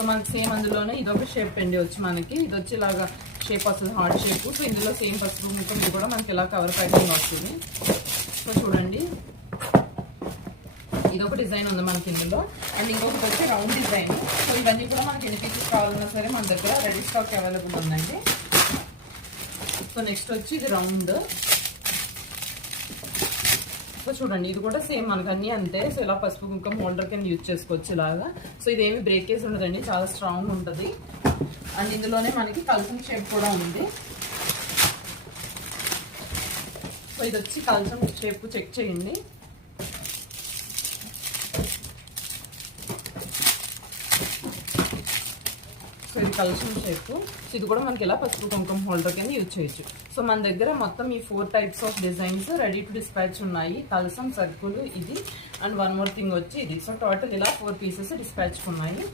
So మనకి same అందులోనే ఇదొక షేప్ అండి వచ్చి మనకి ఇది వచ్చి ఇలాగా షేప్ వస్తుంది హార్ట్ షేప్. సో ఇందులో సేమ్ పసుపు కుంకుమ ఇది కూడా మనకి ఇలా కవర్ ప్యాకింగ్ వస్తుంది. సో చూడండి ఇదొక డిజైన్ ఉంది మనకి ఇందులో. అండ్ ఇంకొకటి వచ్చి రౌండ్ డిజైన్. సో ఇవన్నీ కూడా మనకి ఎన్ని పీసెస్ కావాలన్నా సరే మన దగ్గర రెడీ స్టాక్ అవైలబుల్ ఉందండి. సో నెక్స్ట్ వచ్చి ఇది రౌండ్. సో చూడండి ఇది కూడా సేమ్ మనకు అన్నీ అంతే. సో ఇలా పసుపు కుంకుమ హోల్డర్ కింద యూజ్ చేసుకోవచ్చు ఇలాగా. సో ఇదేమి బ్రేకేజ్ ఉండదండి, చాలా స్ట్రాంగ్ ఉంటుంది. అండ్ ఇందులోనే మనకి కల్సం షేప్ కూడా ఉంది. సో ఇది వచ్చి కల్సం షేప్ చెక్ చేయండి. సో ఇది కల్సం షేప్. సో ఇది కూడా మనకి ఇలా పసుపు కుంకుమ హోల్డర్ కింద యూజ్ చేయొచ్చు. సో మన దగ్గర మొత్తం ఈ 4 types of designs ready to dispatch ఉన్నాయి. కల్సం, సర్కుల్, ఇది అండ్ వన్ మోర్ థింగ్ వచ్చి ఇది. సో టోటల్ ఇలా 4 పీసెస్ డిస్పాచ్ ఉన్నాయి.